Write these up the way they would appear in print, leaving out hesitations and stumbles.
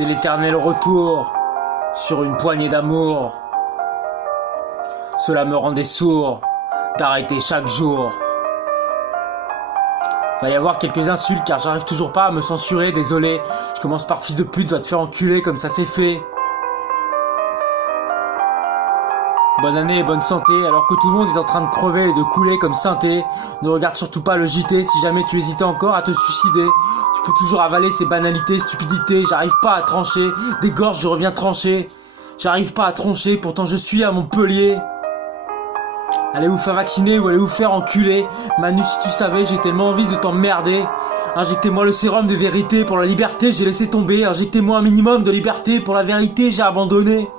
C'est l'éternel retour sur une poignée d'amour. Cela me rendait sourd d'arrêter chaque jour. Va y avoir quelques insultes car j'arrive toujours pas à me censurer, désolé. Je commence par fils de pute, va te faire enculer comme ça c'est fait. Bonne année et bonne santé, alors que tout le monde est en train de crever et de couler comme synthé. Ne regarde surtout pas le JT, si jamais tu hésitais encore à te suicider. Tu peux toujours avaler ces banalités, stupidités. J'arrive pas à trancher, des gorges je reviens trancher. J'arrive pas à troncher, pourtant je suis à Montpellier. Allez vous faire vacciner ou allez vous faire enculer. Manu, si tu savais, j'ai tellement envie de t'emmerder. Injectez-moi le sérum de vérité pour la liberté, j'ai laissé tomber. Injectez-moi un minimum de liberté pour la vérité, j'ai abandonné.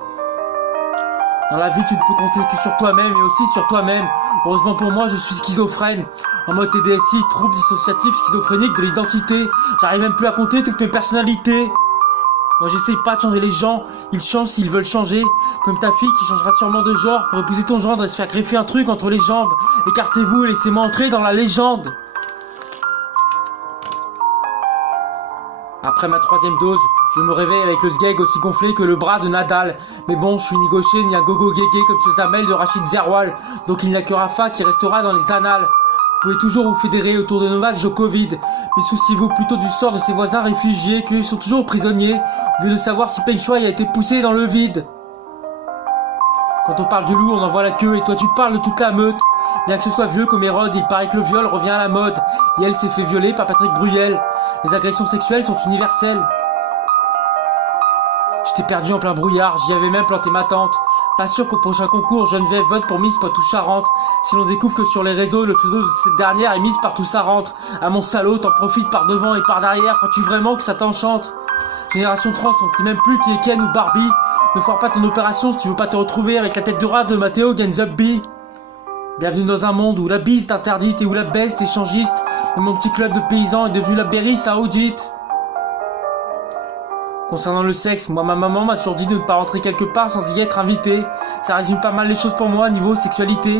Dans la vie, tu ne peux compter que sur toi-même et aussi sur toi-même. Heureusement pour moi, je suis schizophrène. En mode TDSI, trouble dissociatif schizophrénique de l'identité. J'arrive même plus à compter toutes mes personnalités. Moi, j'essaye pas de changer les gens. Ils changent s'ils veulent changer. Comme ta fille qui changera sûrement de genre pour épouser ton gendre et se faire greffer un truc entre les jambes. Écartez-vous et laissez-moi entrer dans la légende. Après ma 3e dose, je me réveille avec le sgeg aussi gonflé que le bras de Nadal. Mais bon, je suis ni gaucher ni un gogo guégué comme ce Zamel de Rachid Zerwal. Donc il n'y a que Rafa qui restera dans les annales. Vous pouvez toujours vous fédérer autour de Novak Djokovic. Mais souciez-vous plutôt du sort de ses voisins réfugiés qui sont toujours prisonniers. Au lieu de savoir si Peng Shuai a été poussé dans le vide. Quand on parle du loup, on en voit la queue et toi tu parles de toute la meute. Bien que ce soit vieux comme Hérode, il paraît que le viol revient à la mode. Et elle s'est fait violer par Patrick Bruyel. Les agressions sexuelles sont universelles. J'étais perdu en plein brouillard, j'y avais même planté ma tente. Pas sûr qu'au prochain concours, Geneviève vote pour Miss Poitou-Charentes. Si l'on découvre que sur les réseaux, le pseudo de cette dernière est Miss Partout ça rentre. À mon salaud, t'en profites par devant et par derrière, crois-tu vraiment que ça t'enchante? Génération trans, on ne sait même plus qui est Ken ou Barbie. Ne foire pas ton opération si tu veux pas te retrouver avec la tête de rat de Matteo Genzubbi. Bienvenue dans un monde où la bise est interdite et où la baisse est échangiste. Mais mon petit club de paysans est devenu la Berry saoudite. Concernant le sexe, moi ma maman m'a toujours dit de ne pas rentrer quelque part sans y être invité. Ça résume pas mal les choses pour moi niveau sexualité.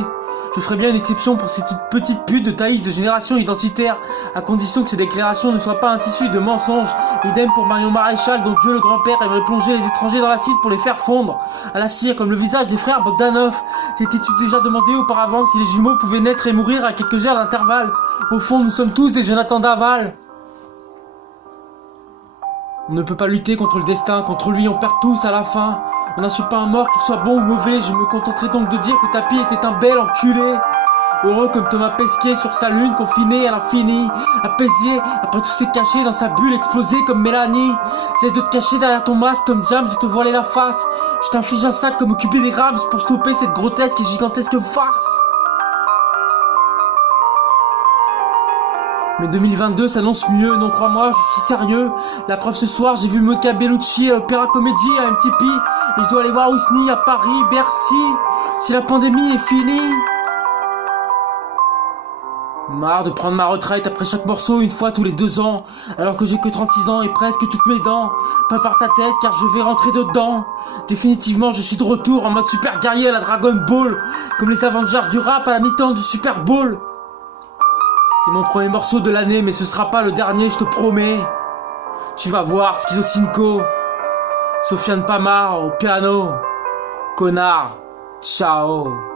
Je ferais bien une exception pour ces petites putes de Thaïs de génération identitaire, à condition que ces déclarations ne soient pas un tissu de mensonges. Idem pour Marion Maréchal, dont Dieu le grand-père aimerait plonger les étrangers dans l'acide pour les faire fondre à la cire, comme le visage des frères Bogdanov. T'étais-tu déjà demandé auparavant si les jumeaux pouvaient naître et mourir à quelques heures d'intervalle? Au fond, nous sommes tous des Jonathan Daval. On ne peut pas lutter contre le destin, contre lui on perd tous à la fin. On n'insulte pas un mort, qu'il soit bon ou mauvais, je me contenterai donc de dire que Tapi était un bel enculé. Heureux comme Thomas Pesquet sur sa lune, confiné à l'infini, apaisé, après tout s'est caché dans sa bulle, explosé comme Mélanie. Cesse de te cacher derrière ton masque comme James, de te voiler la face. Je t'inflige un sac comme occuper des Rams pour stopper cette grotesque et gigantesque farce. Mais 2022 s'annonce mieux, non crois-moi, je suis sérieux. La preuve ce soir, j'ai vu Monica Bellucci à l'Opéra Comédie, à MTP. Et je dois aller voir Ousni à Paris, Bercy, si la pandémie est finie. Marre de prendre ma retraite après chaque morceau une fois tous les 2 ans. Alors que j'ai que 36 ans et presque toutes mes dents. Prépare ta tête car je vais rentrer dedans. Définitivement je suis de retour en mode super guerrier à la Dragon Ball. Comme les Avengers du rap à la mi-temps du Super Bowl. C'est mon premier morceau de l'année, mais ce sera pas le dernier, je te promets. Tu vas voir, Schizo Cinco, Sofiane Pamar au piano. Connard, ciao.